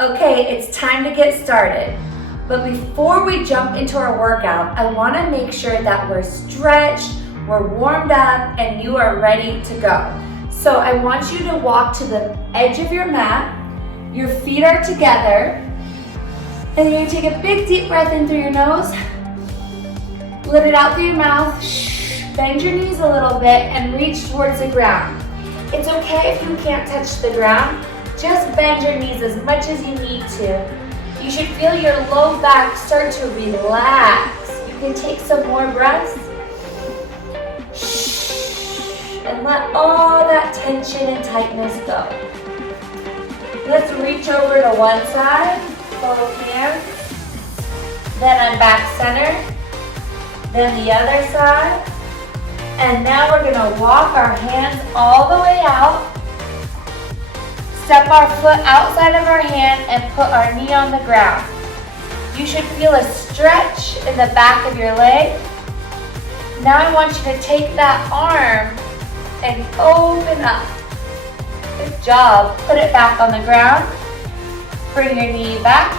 Okay, it's time to get started. But before we jump into our workout, I want to make sure that we're stretched, we're warmed up, and you are ready to go. So I want you to walk to the edge of your mat. Your feet are together. And you're going to take a big deep breath in through your nose. Let it out through your mouth. Bend your knees a little bit and reach towards the ground. It's okay if you can't touch the ground. Just bend your knees as much as you need to. You should feel your low back start to relax. You can take some more breaths. And let all that tension and tightness go. Let's reach over to one side, both hands. Then I'm back center. Then the other side. And now we're gonna walk our hands all the way out. Step our foot outside of our hand and put our knee on the ground. You should feel a stretch in the back of your leg. Now I want you to take that arm and open up. Good job. Put it back on the ground. Bring your knee back.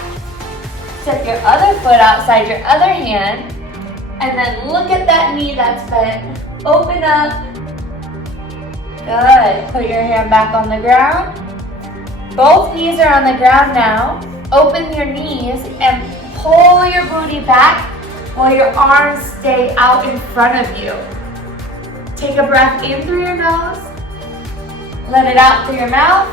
Step your other foot outside your other hand. And then look at that knee that's bent. Open up. Good. Put your hand back on the ground. Both knees are on the ground now. Open your knees and pull your booty back while your arms stay out in front of you. Take a breath in through your nose. Let it out through your mouth.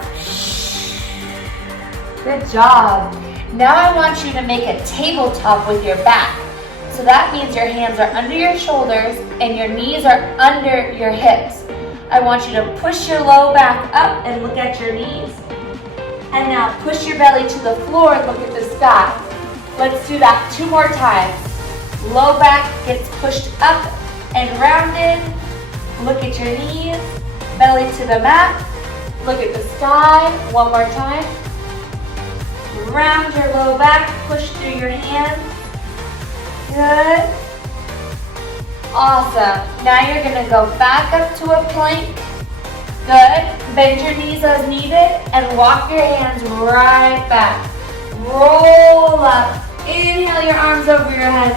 Good job. Now I want you to make a tabletop with your back. So that means your hands are under your shoulders and your knees are under your hips. I want you to push your low back up and look at your knees. And now push your belly to the floor and look at the sky. Let's do that 2 more times. Low back gets pushed up and rounded. Look at your knees, belly to the mat. Look at the sky. 1 more time. Round your low back, push through your hands. Good. Awesome. Now you're gonna go back up to a plank. Good. Bend your knees as needed and walk your hands right back. Roll up. Inhale your arms over your head.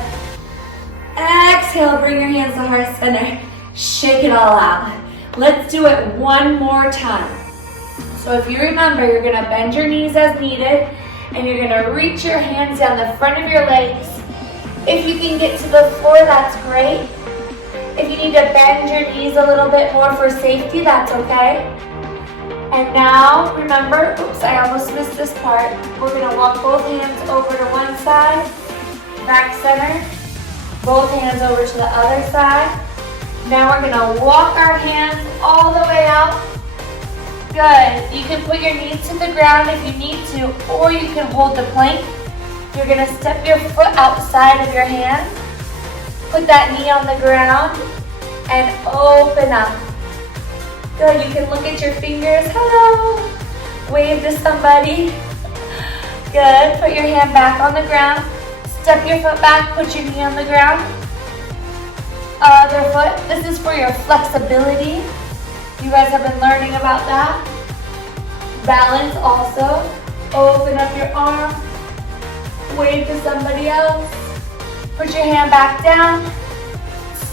Exhale, bring your hands to heart center. Shake it all out. Let's do it 1 more time. So if you remember, you're gonna bend your knees as needed and you're gonna reach your hands down the front of your legs. If you can get to the floor, that's great. If you need to bend your knees a little bit more for safety, that's okay. And now, remember, oops, I almost missed this part. We're gonna walk both hands over to one side, back center, both hands over to the other side. Now we're gonna walk our hands all the way out. Good. You can put your knees to the ground if you need to, or you can hold the plank. You're gonna step your foot outside of your hand. Put that knee on the ground and open up. Good, you can look at your fingers. Hello. Wave to somebody. Good, put your hand back on the ground. Step your foot back, put your knee on the ground. Other foot, this is for your flexibility. You guys have been learning about that. Balance also. Open up your arm. Wave to somebody else. Put your hand back down.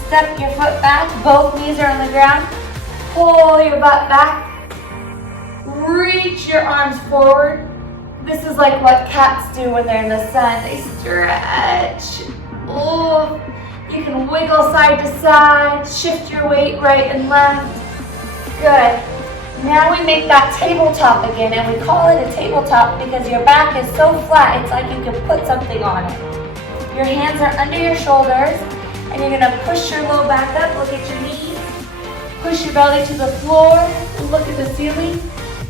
Step your foot back. Both knees are on the ground. Pull your butt back. Reach your arms forward. This is like what cats do when they're in the sun. They stretch. Oh, you can wiggle side to side. Shift your weight right and left. Good. Now we make that tabletop again, and we call it a tabletop because your back is so flat, it's like you can put something on it. Your hands are under your shoulders, and you're gonna push your low back up, look at your knees, push your belly to the floor, look at the ceiling,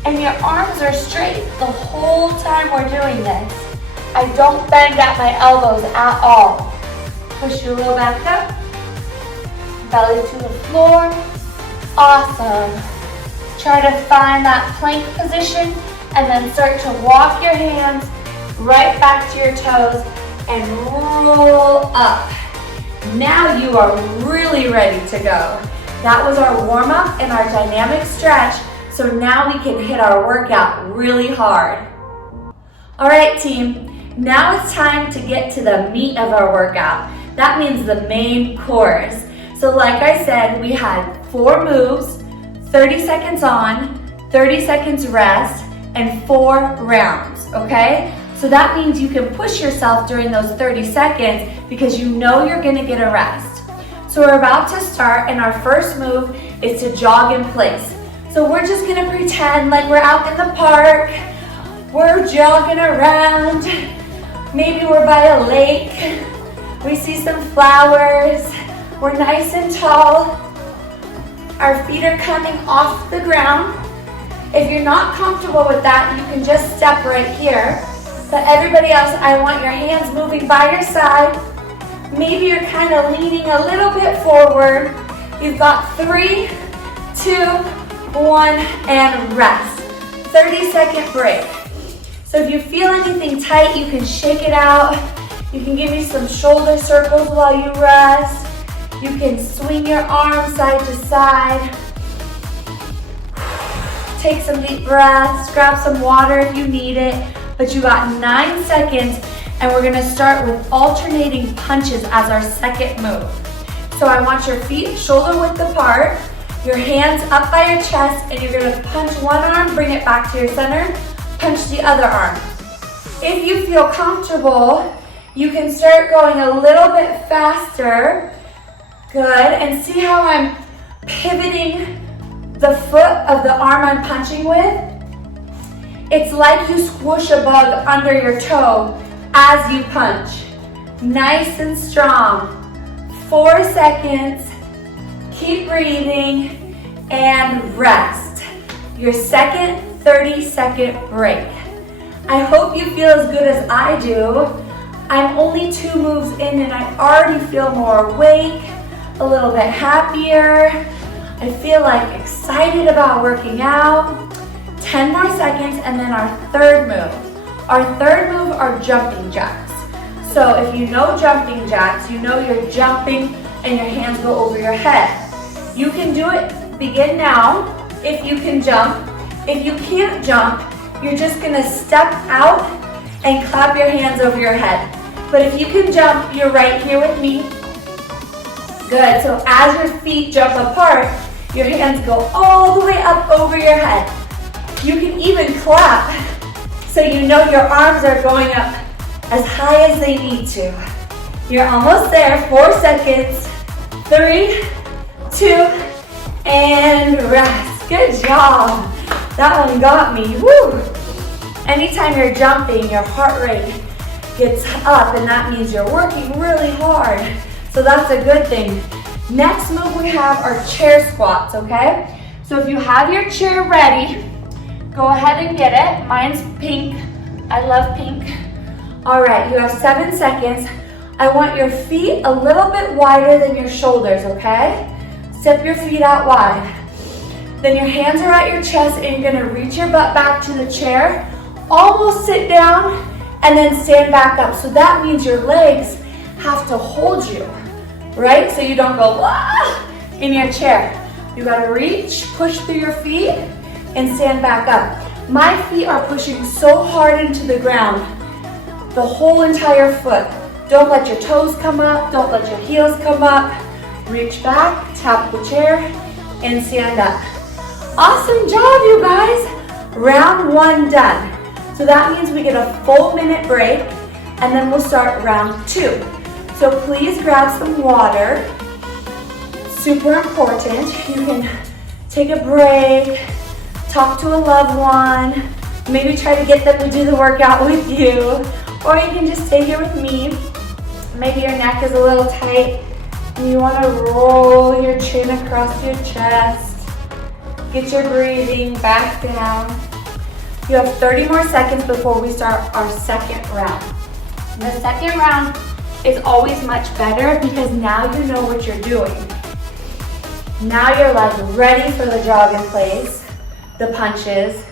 and your arms are straight the whole time we're doing this. I don't bend at my elbows at all. Push your low back up, belly to the floor. Awesome. Try to find that plank position and then start to walk your hands right back to your toes and roll up. Now you are really ready to go. That was our warm up and our dynamic stretch. So now we can hit our workout really hard. All right, team, now it's time to get to the meat of our workout. That means the main course. So like I said, we had 4 moves, 30 seconds on, 30 seconds rest, and 4 rounds, okay? So that means you can push yourself during those 30 seconds because you know you're gonna get a rest. So we're about to start, and our first move is to jog in place. So we're just gonna pretend like we're out in the park, we're jogging around, maybe we're by a lake, we see some flowers, we're nice and tall, our feet are coming off the ground. If you're not comfortable with that, you can just step right here. But everybody else, I want your hands moving by your side. Maybe you're kind of leaning a little bit forward. You've got 3, 2, 1, and rest. 30-second break. So if you feel anything tight, you can shake it out. You can give me some shoulder circles while you rest. You can swing your arms side to side. Take some deep breaths, grab some water if you need it. But you got 9 seconds, and we're gonna start with alternating punches as our second move. So I want your feet shoulder width apart, your hands up by your chest, and you're gonna punch one arm, bring it back to your center, punch the other arm. If you feel comfortable, you can start going a little bit faster. Good, and see how I'm pivoting the foot of the arm I'm punching with? It's like you squish a bug under your toe as you punch. Nice and strong. 4 seconds, keep breathing, and rest. Your second 30-second break. I hope you feel as good as I do. I'm only 2 moves in and I already feel more awake, a little bit happier. I feel like excited about working out. 10 more seconds, and then our third move. Our third move are jumping jacks. So if you know jumping jacks, you know you're jumping and your hands go over your head. You can do it, begin now, if you can jump. If you can't jump, you're just gonna step out and clap your hands over your head. But if you can jump, you're right here with me. Good, so as your feet jump apart, your hands go all the way up over your head. You can even clap, so you know your arms are going up as high as they need to. You're almost there, 4 seconds, 3, 2, and rest. Good job. That one got me, woo. Anytime you're jumping, your heart rate gets up, and that means you're working really hard. So that's a good thing. Next move we have are chair squats, okay? So if you have your chair ready, go ahead and get it. Mine's pink. I love pink. All right, you have 7 seconds. I want your feet a little bit wider than your shoulders, okay? Step your feet out wide. Then your hands are at your chest, and you're gonna reach your butt back to the chair, almost sit down, and then stand back up. So that means your legs have to hold you, right? So you don't go "Wah!" in your chair. You gotta reach, push through your feet, and stand back up. My feet are pushing so hard into the ground, the whole entire foot. Don't let your toes come up, don't let your heels come up. Reach back, tap the chair, and stand up. Awesome job, you guys. Round 1 done. So that means we get a full minute break, and then we'll start round 2. So please grab some water. Super important. You can take a break, talk to a loved one, maybe try to get them to do the workout with you, or you can just stay here with me. Maybe your neck is a little tight and you want to roll your chin across your chest. Get your breathing back down. You have 30 more seconds before we start our second round. The second round is always much better because now you know what you're doing. Now you're like ready for the jog in place, the punches,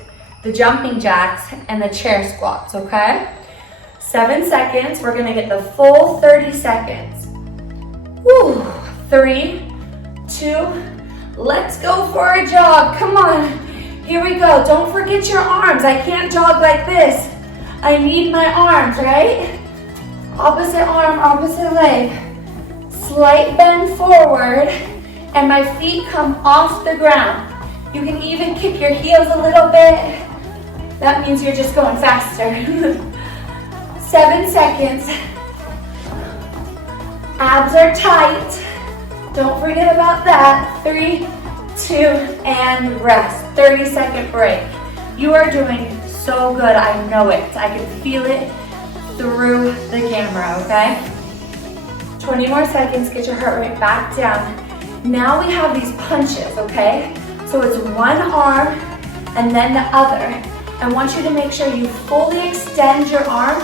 the jumping jacks, and the chair squats, okay? 7 seconds, we're gonna get the full 30 seconds. Woo, 3, 2, let's go for a jog, come on. Here we go, don't forget your arms. I can't jog like this. I need my arms, right? Opposite arm, opposite leg. Slight bend forward, and my feet come off the ground. You can even kick your heels a little bit. That means you're just going faster. 7 seconds. Abs are tight. Don't forget about that. 3, 2, and rest. 30-second break. You are doing so good. I know it. I can feel it through the camera, okay? 20 more seconds. Get your heart rate back down. Now we have these punches, okay? So it's one arm and then the other. I want you to make sure you fully extend your arm,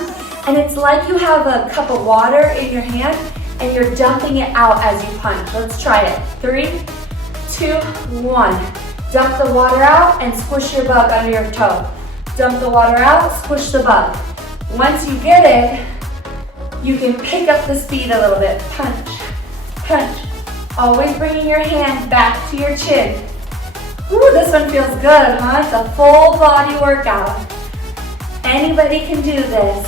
and it's like you have a cup of water in your hand and you're dumping it out as you punch. Let's try it. 3, 2, 1. Dump the water out and squish your bug under your toe. Dump the water out, squish the bug. Once you get it, you can pick up the speed a little bit. Punch, punch. Always bringing your hand back to your chin. Ooh, this one feels good, huh? It's a full body workout. Anybody can do this.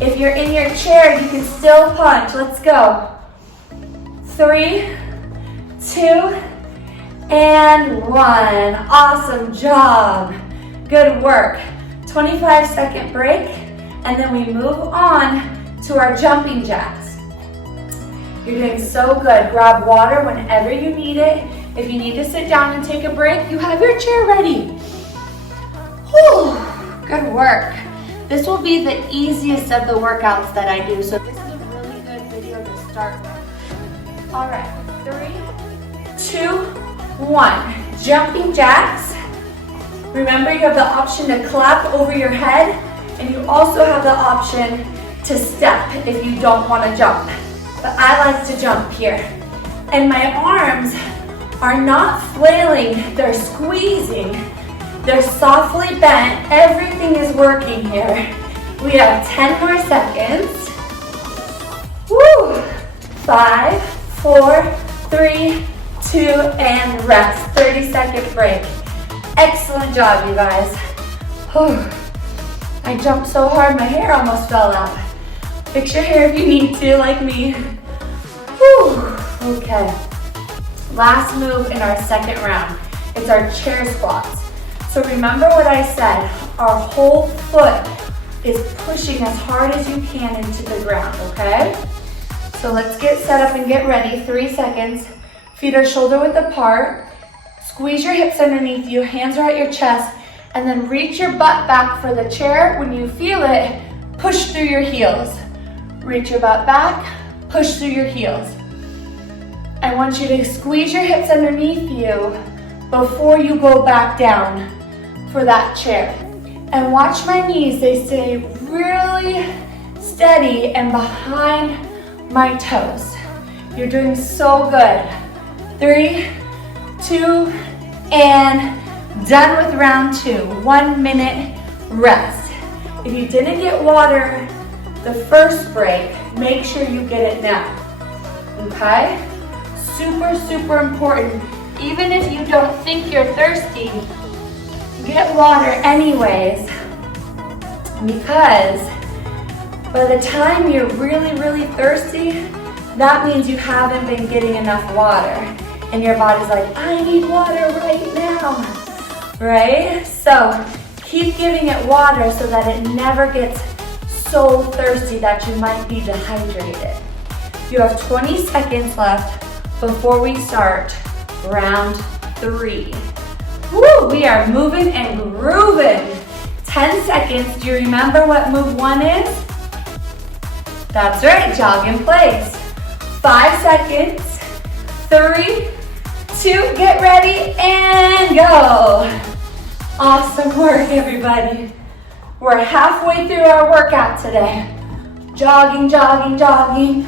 If you're in your chair, you can still punch. Let's go. 3, 2, and 1. Awesome job. Good work. 25-second break, and then we move on to our jumping jacks. You're doing so good. Grab water whenever you need it. If you need to sit down and take a break, you have your chair ready. Whew, good work. This will be the easiest of the workouts that I do, so this is a really good video to start with. All right, 3, 2, 1. Jumping jacks. Remember, you have the option to clap over your head, and you also have the option to step if you don't want to jump. But I like to jump here. And my arms are not flailing, they're squeezing. They're softly bent. Everything is working here. We have 10 more seconds. Woo! 5, 4, 3, 2, and rest. 30-second break. Excellent job, you guys. Whew. I jumped so hard, my hair almost fell out. Fix your hair if you need to, like me. Whew. Okay. Last move in our second round. It's our chair squats. So remember what I said. Our whole foot is pushing as hard as you can into the ground, okay? So let's get set up and get ready. 3 seconds. Feet are shoulder width apart. Squeeze your hips underneath you. Hands are at your chest. And then reach your butt back for the chair. When you feel it, push through your heels. Reach your butt back, push through your heels. I want you to squeeze your hips underneath you before you go back down for that chair. And watch my knees, they stay really steady and behind my toes. You're doing so good. 3, 2, and done with round 2. 1 minute rest. If you didn't get water the first break, make sure you get it now. Okay? Super, super important. Even if you don't think you're thirsty, get water anyways, because by the time you're really, really thirsty, that means you haven't been getting enough water. And your body's like, I need water right now, right? So keep giving it water so that it never gets so thirsty that you might be dehydrated. You have 20 seconds left before we start round 3. Woo, we are moving and grooving. 10 seconds. Do you remember what move 1 is? That's right, jog in place. 5 seconds. 3, 2, get ready and go. Awesome work, everybody. We're halfway through our workout today. Jogging, jogging, jogging.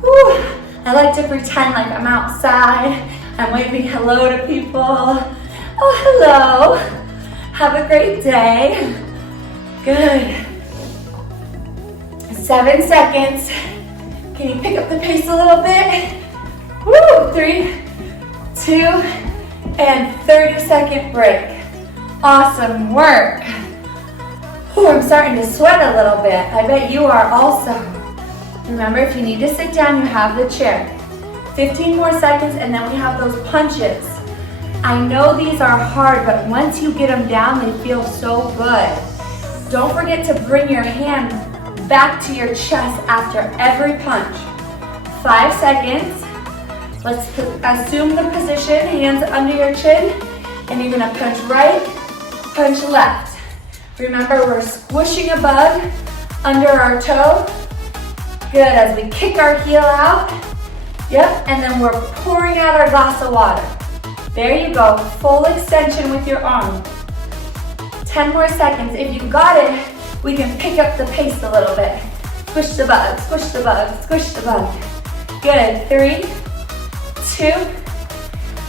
Woo. I like to pretend like I'm outside. I'm waving hello to people. Oh, hello. Have a great day. Good. 7 seconds. Can you pick up the pace a little bit? Woo, 3, 2, and 30-second break. Awesome work. Oh, I'm starting to sweat a little bit. I bet you are also. Remember, if you need to sit down, you have the chair. 15 more seconds, and then we have those punches. I know these are hard, but once you get them down, they feel so good. Don't forget to bring your hand back to your chest after every punch. 5 seconds. Let's assume the position, hands under your chin, and you're gonna punch right, punch left. Remember, we're squishing a bug under our toe. Good, as we kick our heel out. Yep, and then we're pouring out our glass of water. There you go, full extension with your arm. 10 more seconds. If you got it, we can pick up the pace a little bit. Squish the bug, squish the bug, squish the bug. Good, 3, 2,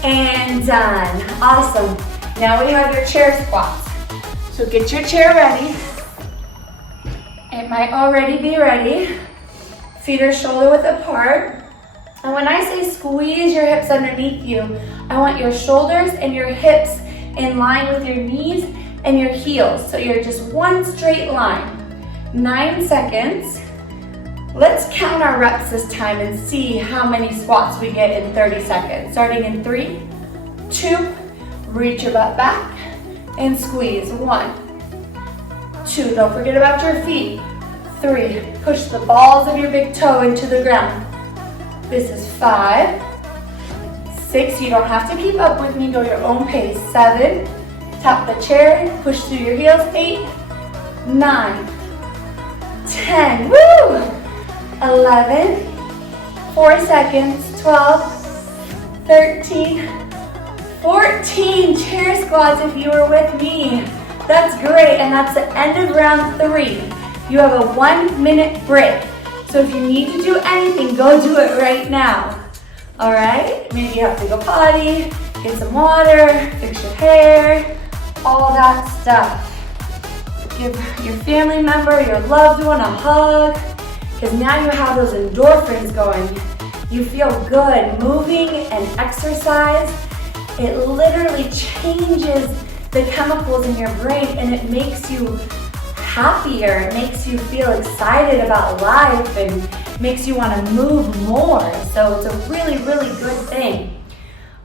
and done. Awesome. Now we have your chair squats. So get your chair ready. It might already be ready. Feet are shoulder width apart. And when I say squeeze your hips underneath you, I want your shoulders and your hips in line with your knees and your heels. So you're just one straight line. 9 seconds. Let's count our reps this time and see how many squats we get in 30 seconds. Starting in 3, 2, reach your butt back and squeeze. 1, 2, don't forget about your feet. 3, push the balls of your big toe into the ground. This is 5, 6, you don't have to keep up with me, go your own pace. 7, tap the chair, push through your heels. 8, 9, 10, woo! 11, 4 seconds, 12, 13, 14 chair squats if you were with me. That's great, and that's the end of round 3. You have a 1-minute break. So if you need to do anything, go do it right now. All right? Maybe you have to go potty, get some water, fix your hair, all that stuff. Give your family member, your loved one a hug, because now you have those endorphins going. You feel good. Moving and exercise, it literally changes the chemicals in your brain and it makes you happier. It makes you feel excited about life and makes you want to move more. So it's a really, really good thing.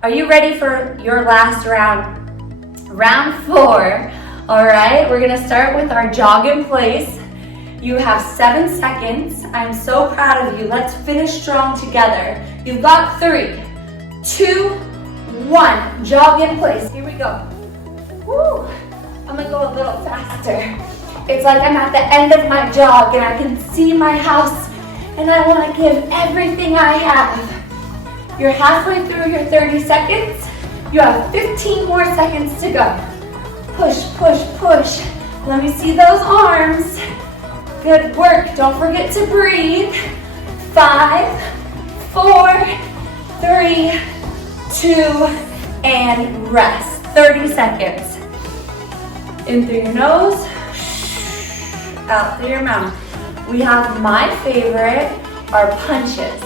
Are you ready for your last round? Round 4. All right, we're gonna start with our jog in place. You have 7 seconds. I'm so proud of you. Let's finish strong together. You've got 3, 2, 1. Jog in place. Here we go. Woo. I'm gonna go a little faster. It's like I'm at the end of my jog and I can see my house and I want to give everything I have. You're halfway through your 30 seconds. You have 15 more seconds to go. Push, push, push. Let me see those arms. Good work. Don't forget to breathe. 5, 4, 3, 2, and rest. 30 seconds. In through your nose, out through your mouth. We have my favorite are punches.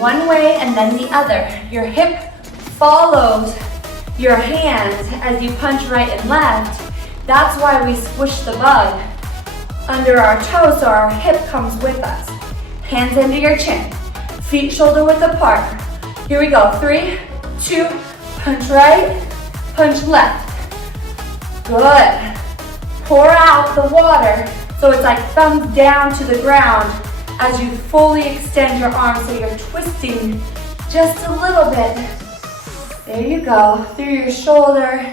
One way and then the other. Your hip follows your hands as you punch right and left. That's why we squish the bug under our toes so our hip comes with us. Hands into your chin. Feet shoulder width apart. Here we go. 3, 2, punch right, punch left. Good. Pour out the water so it's like thumbs down to the ground as you fully extend your arms so you're twisting just a little bit. There you go. Through your shoulder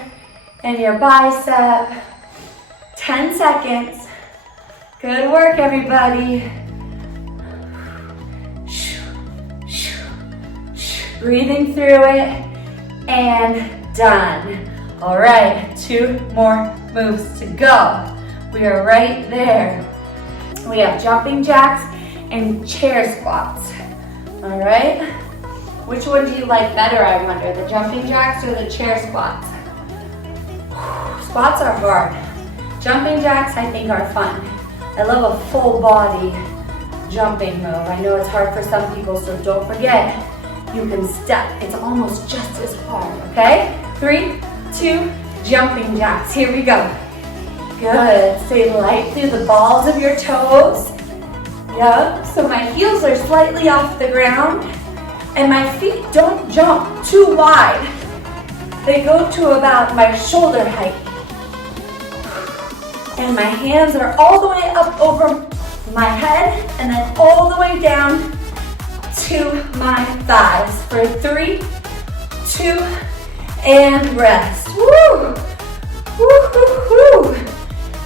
and your bicep. 10 seconds. Good work, everybody. Breathing through it and done. All right, 2 more moves to go. We are right there. We have jumping jacks and chair squats. All right, which one do you like better, I wonder, the jumping jacks or the chair squats? Squats are hard. Jumping jacks I think are fun. I love a full body jumping move. I know it's hard for some people, so don't forget, you can step. It's almost just as hard, okay? 3, 2, jumping jacks. Here we go. Good. Stay light through the balls of your toes. Yep. So my heels are slightly off the ground and my feet don't jump too wide. They go to about my shoulder height. And my hands are all the way up over my head and then all the way down to my thighs for 3, 2, and rest. Woo! Woo, woo, woo.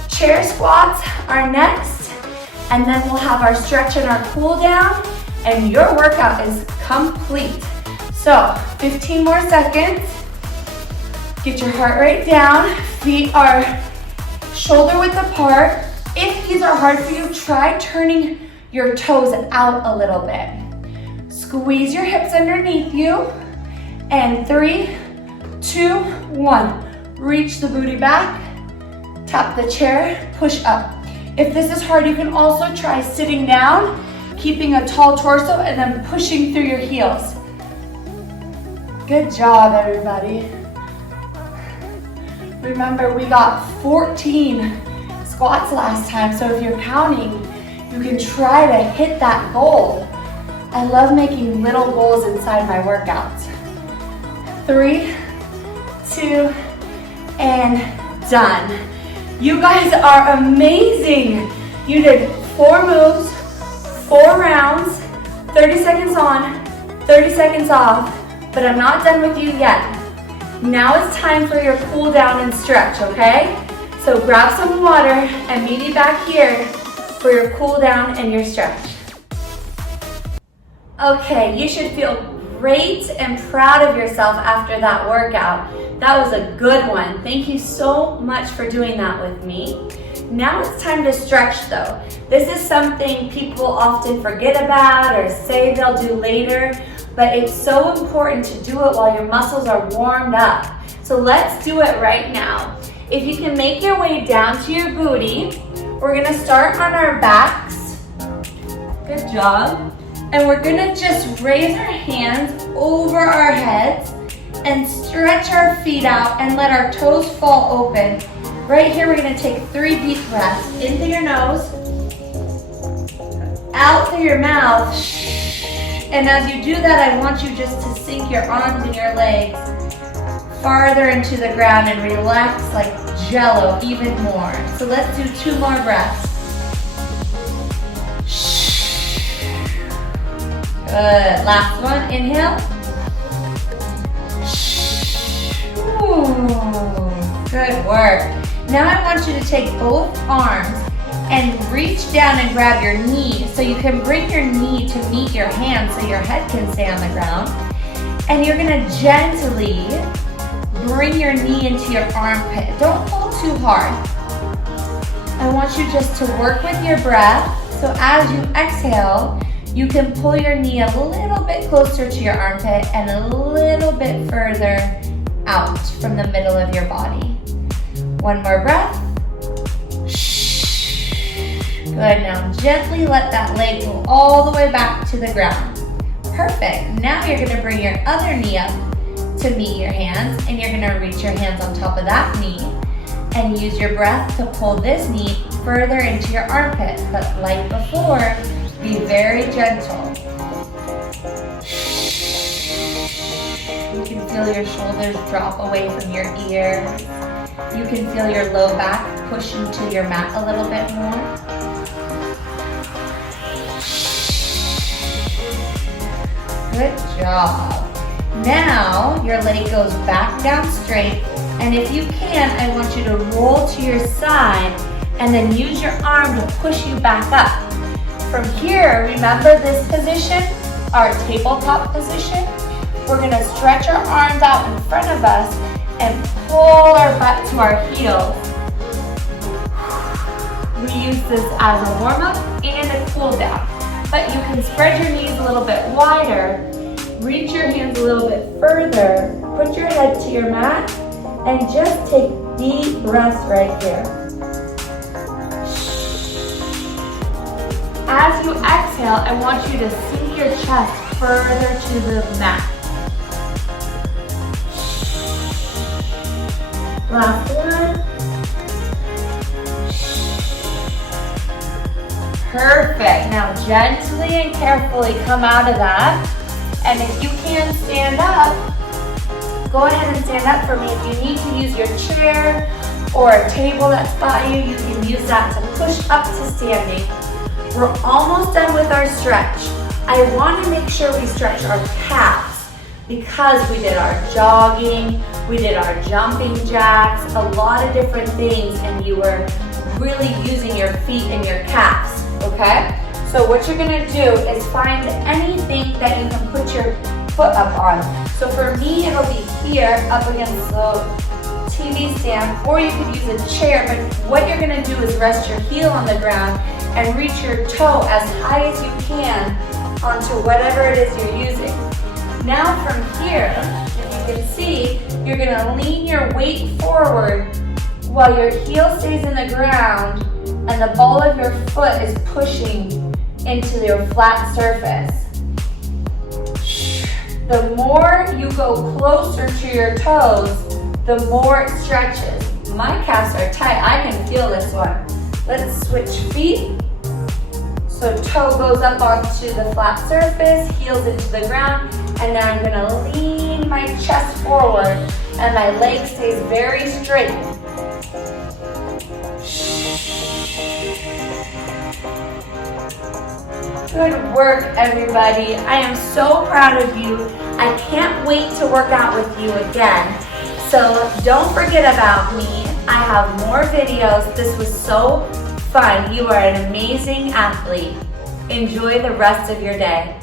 Chair squats are next, and then we'll have our stretch and our cool down, and your workout is complete. So, 15 more seconds. Get your heart rate down. Feet are shoulder width apart. If these are hard for you, try turning your toes out a little bit. Squeeze your hips underneath you. And 3, 2, 1. Reach the booty back. Tap the chair, push up. If this is hard, you can also try sitting down, keeping a tall torso, and then pushing through your heels. Good job, everybody. Remember, we got 14 squats last time, so if you're counting, you can try to hit that goal. I love making little goals inside my workouts. 3, 2, and done. You guys are amazing. You did 4 moves, 4 rounds, 30 seconds on, 30 seconds off, but I'm not done with you yet. Now it's time for your cool down and stretch, okay? So grab some water and meet me back here for your cool down and your stretch. Okay, you should feel great and proud of yourself after that workout. That was a good one. Thank you so much for doing that with me. Now it's time to stretch though. This is something people often forget about or say they'll do later, but it's so important to do it while your muscles are warmed up. So let's do it right now. If you can make your way down to your booty, we're gonna start on our backs. Good job. And we're gonna just raise our hands over our heads and stretch our feet out and let our toes fall open. Right here, we're gonna take 3 deep breaths. In through your nose, out through your mouth. And as you do that, I want you just to sink your arms and your legs farther into the ground and relax like jello even more. So let's do 2 more breaths. Good. Last one. Inhale. Ooh, good work. Now I want you to take both arms and reach down and grab your knee. So you can bring your knee to meet your hand so your head can stay on the ground. And you're gonna gently bring your knee into your armpit. Don't pull too hard. I want you just to work with your breath. So as you exhale, you can pull your knee a little bit closer to your armpit and a little bit further out from the middle of your body. One more breath. Good, now gently let that leg go all the way back to the ground. Perfect, now you're gonna bring your other knee up to meet your hands and you're gonna reach your hands on top of that knee and use your breath to pull this knee further into your armpit. But like before, be very gentle. You can feel your shoulders drop away from your ears. You can feel your low back push into your mat a little bit more. Good job. Now your leg goes back down straight, and if you can, I want you to roll to your side and then use your arm to push you back up. From here, remember this position, our tabletop position. We're gonna stretch our arms out in front of us and pull our butt to our heels. We use this as a warm-up and a cool down, but you can spread your knees a little bit wider, reach your hands a little bit further, put your head to your mat, and just take deep breaths right here. As you exhale, I want you to sink your chest further to the mat. Last one. Perfect. Now gently and carefully come out of that. And if you can stand up, go ahead and stand up for me. If you need to use your chair or a table that's by you, you can use that to push up to standing. We're almost done with our stretch. I want to make sure we stretch our calves because we did our jogging, we did our jumping jacks, a lot of different things, and you were really using your feet and your calves, okay? So what you're gonna do is find anything that you can put your foot up on. So for me, it'll be here up against the TV stand, or you could use a chair, but what you're gonna do is rest your heel on the ground and reach your toe as high as you can onto whatever it is you're using. Now from here, if you can see, you're gonna lean your weight forward while your heel stays in the ground and the ball of your foot is pushing into your flat surface. The more you go closer to your toes, the more it stretches. My calves are tight, I can feel this one. Let's switch feet. So toe goes up onto the flat surface, heels into the ground, and now I'm gonna lean my chest forward and my leg stays very straight. Good work, everybody. I am so proud of you. I can't wait to work out with you again. So don't forget about me. I have more videos. This was so fun. You are an amazing athlete. Enjoy the rest of your day.